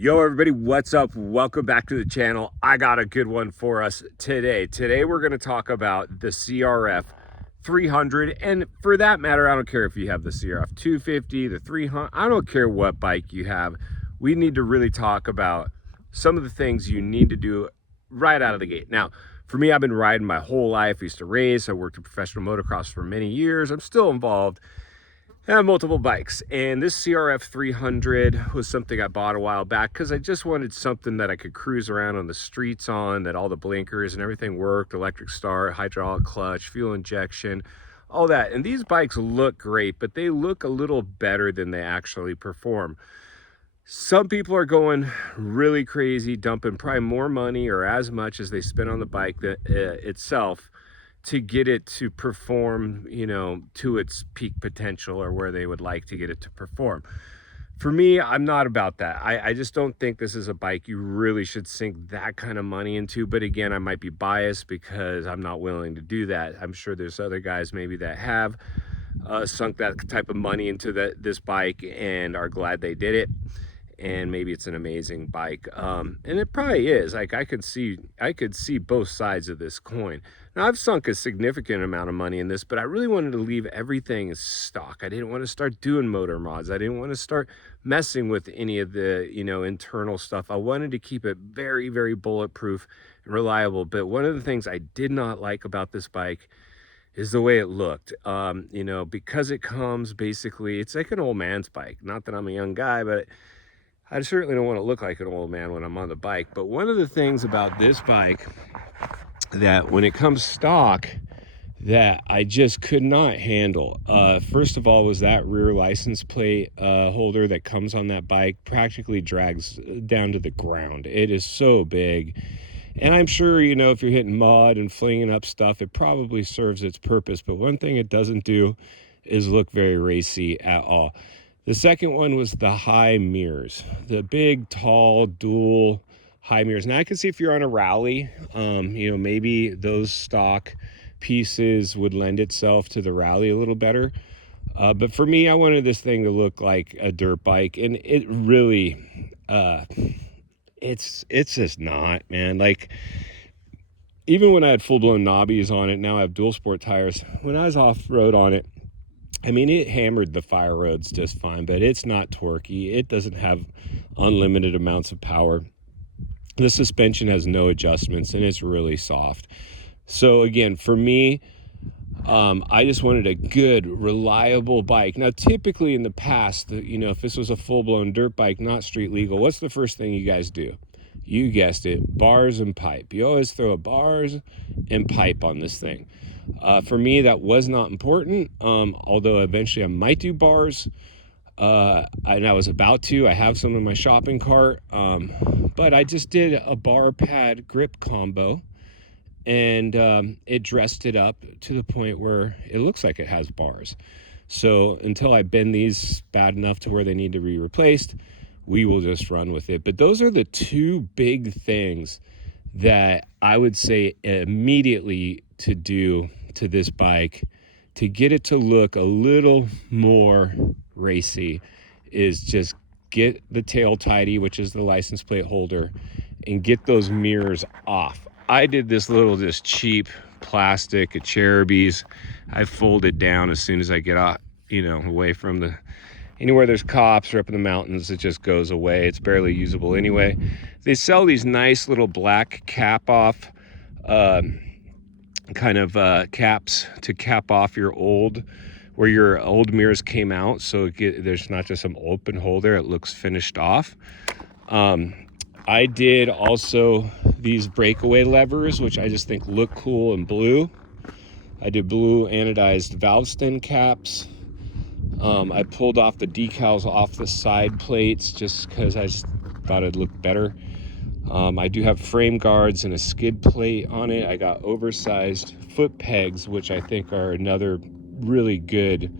Yo everybody, what's up? Welcome back to the channel. I got a good one for us today. Today we're going to talk about the CRF 300, and for that matter, I don't care if you have the CRF 250, the 300, I don't care what bike you have. We need to really talk about some of the things you need to do right out of the gate. Now, for me, I've been riding my whole life. I used to race. I worked in professional motocross for many years. I'm still involved. I have multiple bikes, and this CRF 300 was something I bought a while back because I just wanted something that I could cruise around on the streets on, that all the blinkers and everything worked, electric start, hydraulic clutch, fuel injection, all that. And these bikes look great, but they look a little better than they actually perform. Some people are going really crazy, dumping probably more money or as much as they spend on the bike itself to get it to perform, to its peak potential or where they would like to get it to perform. For me, I'm not about that. I just don't think this is a bike you really should sink that kind of money into. But again, I might be biased because I'm not willing to do that. I'm sure there's other guys maybe that have sunk that type of money into this bike and are glad they did it. And maybe it's an amazing bike, and it probably is. Like I could see both sides of this coin. Now I've sunk a significant amount of money in this, but I really wanted to leave everything as stock. I didn't want to start doing motor mods. I didn't want to start messing with any of the internal stuff. I wanted to keep it very, very bulletproof and reliable. But one of the things I did not like about this bike is the way it looked. Because it comes basically, it's like an old man's bike. Not that I'm a young guy, but I certainly don't want to look like an old man when I'm on the bike. But one of the things about this bike that when it comes stock that I just could not handle, first of all, was that rear license plate holder that comes on that bike practically drags down to the ground. It is so big. And I'm sure, if you're hitting mud and flinging up stuff, it probably serves its purpose. But one thing it doesn't do is look very racy at all. The second one was the high mirrors, the big, tall, dual high mirrors. Now I can see if you're on a rally, maybe those stock pieces would lend itself to the rally a little better. But for me, I wanted this thing to look like a dirt bike, and it really, it's just not, man. Like, even when I had full-blown knobbies on it, now I have dual sport tires. When I was off-road on it, I mean, it hammered the fire roads just fine, but it's not torquey. It doesn't have unlimited amounts of power. The suspension has no adjustments, and it's really soft. So again, for me, I just wanted a good, reliable bike. Now, typically in the past, if this was a full-blown dirt bike, not street legal, what's the first thing you guys do? You guessed it, bars and pipe. You always throw a bars and pipe on this thing. For me, that was not important, although eventually I might do bars, and I was about to. I have some in my shopping cart, but I just did a bar pad grip combo, and it dressed it up to the point where it looks like it has bars. So until I bend these bad enough to where they need to be replaced, we will just run with it. But those are the two big things that I would say immediately to do to this bike to get it to look a little more racy is just get the tail tidy, which is the license plate holder, and get those mirrors off. I did this little just cheap plastic at Cherubies. I fold it down as soon as I get out, away from anywhere there's cops or up in the mountains. It just goes away. It's barely usable anyway. They sell these nice little black cap off caps to cap off where your old mirrors came out, so there's not just some open hole there. It looks finished off. I did also these breakaway levers, which I just think look cool in blue. I did blue anodized valve stem caps. I pulled off the decals off the side plates just because I just thought it'd look better. I do have frame guards and a skid plate on it. I got oversized foot pegs, which I think are another really good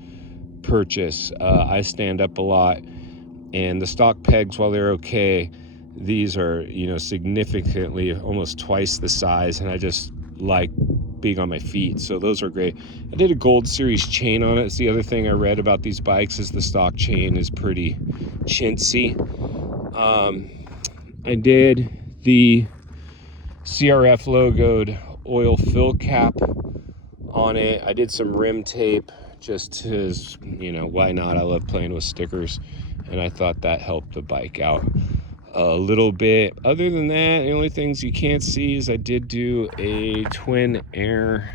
purchase. I stand up a lot, and the stock pegs, while they're okay, these are, significantly almost twice the size, and I just like being on my feet, so those are great. I did a Gold Series chain on it. It's the other thing I read about these bikes is the stock chain is pretty chintzy. I did the CRF logoed oil fill cap on it. I did some rim tape just to, you know, why not? I love playing with stickers, and I thought that helped the bike out a little bit. Other than that, the only things you can't see is I did do a twin air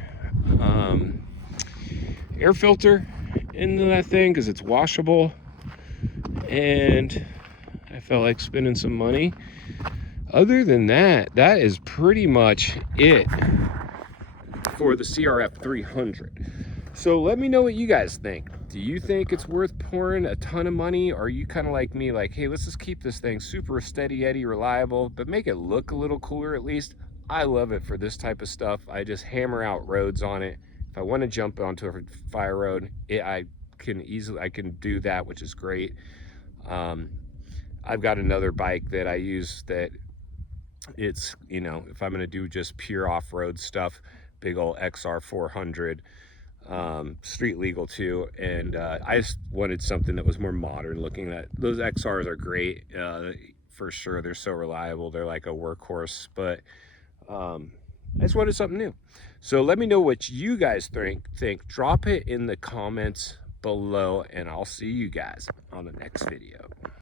filter into that thing because it's washable, and I felt like spending some money. Other than that, that is pretty much it for the CRF 300. So let me know what you guys think. Do you think it's worth pouring a ton of money? Or are you kind of like me, like, hey, let's just keep this thing super steady Eddie reliable, but make it look a little cooler at least? I love it for this type of stuff. I just hammer out roads on it. If I want to jump onto a fire road, I can do that, which is great. I've got another bike that I use that it's, you know, if I'm going to do just pure off-road stuff, big old XR 400, street legal too, and I just wanted something that was more modern looking. That those XRs are great, for sure. They're so reliable, they're like a workhorse, but I just wanted something new. So let me know what you guys think. Drop it in the comments below, and I'll see you guys on the next video.